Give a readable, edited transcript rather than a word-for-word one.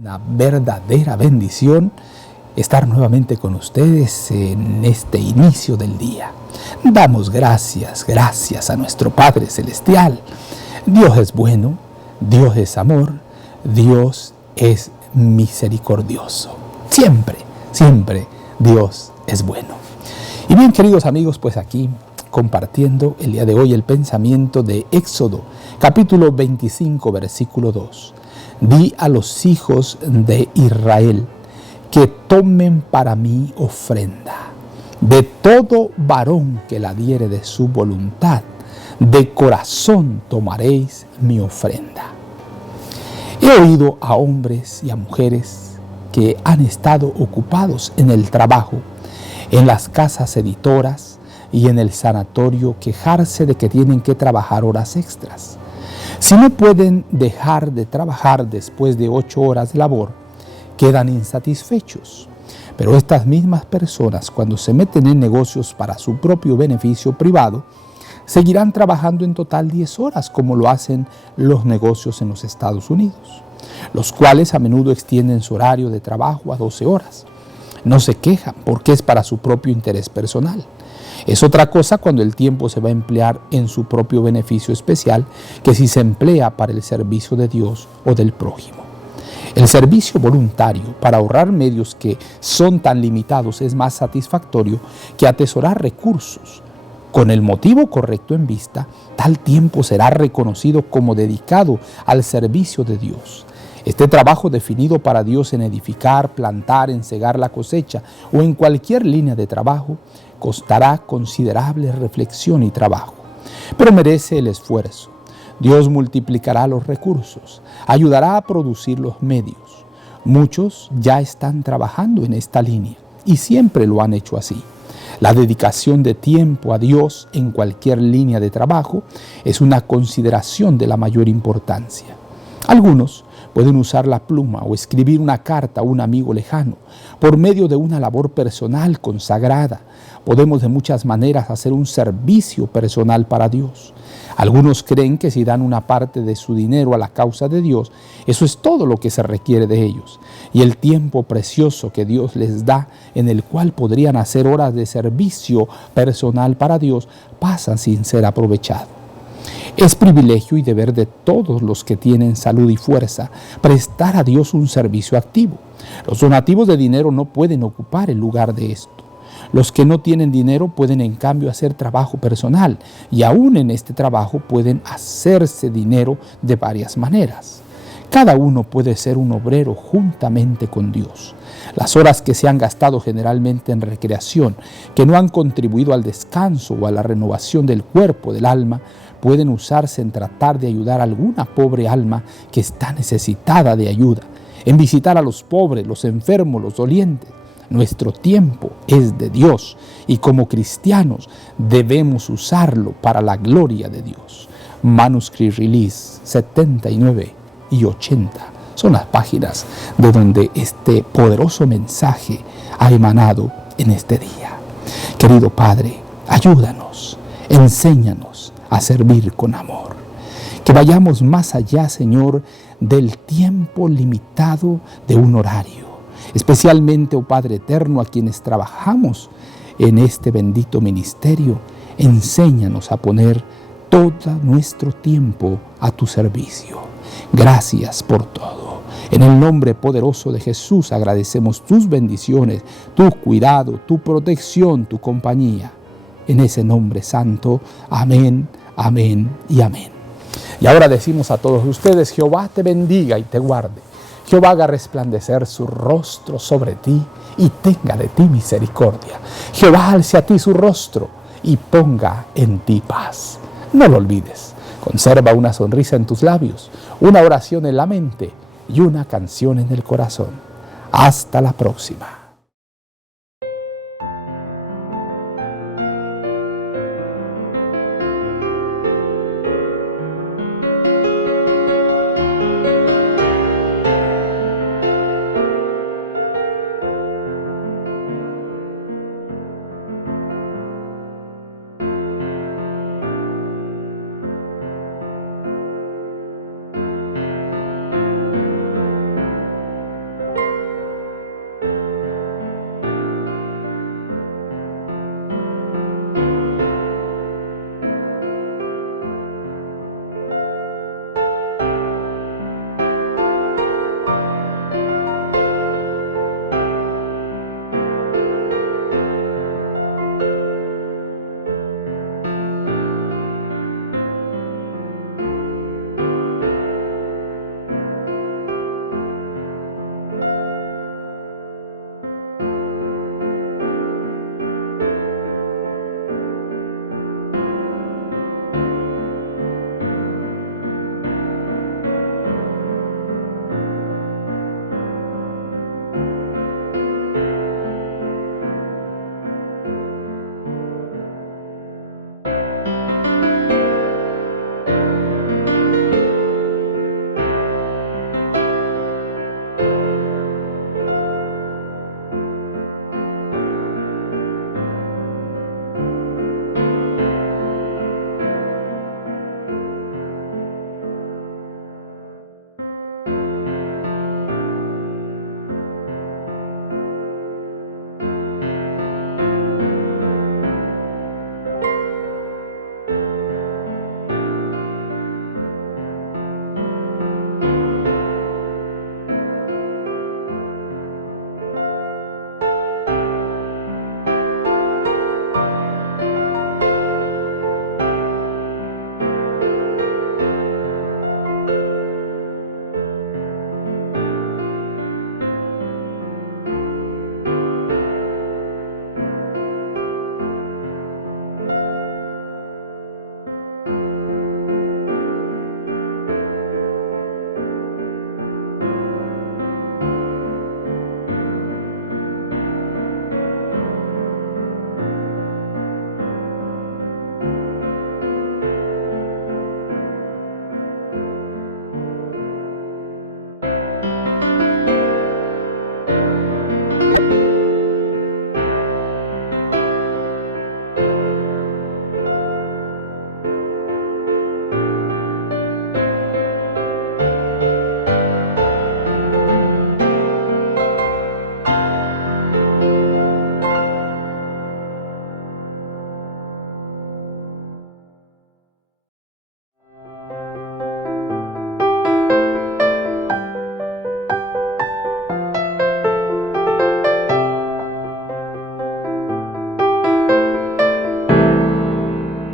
Una verdadera bendición estar nuevamente con ustedes en este inicio del día. Damos gracias a nuestro Padre Celestial. Dios es bueno, Dios es amor, Dios es misericordioso. Siempre Dios es bueno. Y bien, queridos amigos, pues aquí compartiendo el día de hoy el pensamiento de Éxodo, capítulo 25, versículo 2. Di a los hijos de Israel que tomen para mí ofrenda. De todo varón que la diere de su voluntad, de corazón tomaréis mi ofrenda. He oído a hombres y a mujeres que han estado ocupados en el trabajo, en las casas editoras y en el sanatorio quejarse de que tienen que trabajar horas extras. Si no pueden dejar de trabajar después de 8 horas de labor, quedan insatisfechos. Pero estas mismas personas, cuando se meten en negocios para su propio beneficio privado, seguirán trabajando en total 10 horas, como lo hacen los negocios en los Estados Unidos, los cuales a menudo extienden su horario de trabajo a 12 horas. No se quejan porque es para su propio interés personal. Es otra cosa cuando el tiempo se va a emplear en su propio beneficio especial que si se emplea para el servicio de Dios o del prójimo. El servicio voluntario para ahorrar medios que son tan limitados es más satisfactorio que atesorar recursos. Con el motivo correcto en vista, tal tiempo será reconocido como dedicado al servicio de Dios. Este trabajo definido para Dios en edificar, plantar, ensegar la cosecha o en cualquier línea de trabajo costará considerable reflexión y trabajo, pero merece el esfuerzo. Dios multiplicará los recursos, ayudará a producir los medios. Muchos ya están trabajando en esta línea y siempre lo han hecho así. La dedicación de tiempo a Dios en cualquier línea de trabajo es una consideración de la mayor importancia. Algunos pueden usar la pluma o escribir una carta a un amigo lejano por medio de una labor personal consagrada. Podemos de muchas maneras hacer un servicio personal para Dios. Algunos creen que si dan una parte de su dinero a la causa de Dios, eso es todo lo que se requiere de ellos. Y el tiempo precioso que Dios les da, en el cual podrían hacer horas de servicio personal para Dios, pasa sin ser aprovechado. Es privilegio y deber de todos los que tienen salud y fuerza prestar a Dios un servicio activo. Los donativos de dinero no pueden ocupar el lugar de esto. Los que no tienen dinero pueden en cambio hacer trabajo personal y aún en este trabajo pueden hacerse dinero de varias maneras. Cada uno puede ser un obrero juntamente con Dios. Las horas que se han gastado generalmente en recreación, que no han contribuido al descanso o a la renovación del cuerpo, del alma, pueden usarse en tratar de ayudar a alguna pobre alma que está necesitada de ayuda, en visitar a los pobres, los enfermos, los dolientes. Nuestro tiempo es de Dios y como cristianos debemos usarlo para la gloria de Dios. Manuscript Release 79 y 80 son las páginas de donde este poderoso mensaje ha emanado en este día. Querido Padre, ayúdanos, enséñanos a servir con amor. Que vayamos más allá, Señor, del tiempo limitado de un horario. Especialmente, oh Padre eterno, a quienes trabajamos en este bendito ministerio, enséñanos a poner todo nuestro tiempo a tu servicio. Gracias por todo. En el nombre poderoso de Jesús agradecemos tus bendiciones, tu cuidado, tu protección, tu compañía. En ese nombre santo, amén, amén y amén. Y ahora decimos a todos ustedes: Jehová te bendiga y te guarde. Jehová haga resplandecer su rostro sobre ti y tenga de ti misericordia. Jehová alce a ti su rostro y ponga en ti paz. No lo olvides. Conserva una sonrisa en tus labios, una oración en la mente y una canción en el corazón. Hasta la próxima.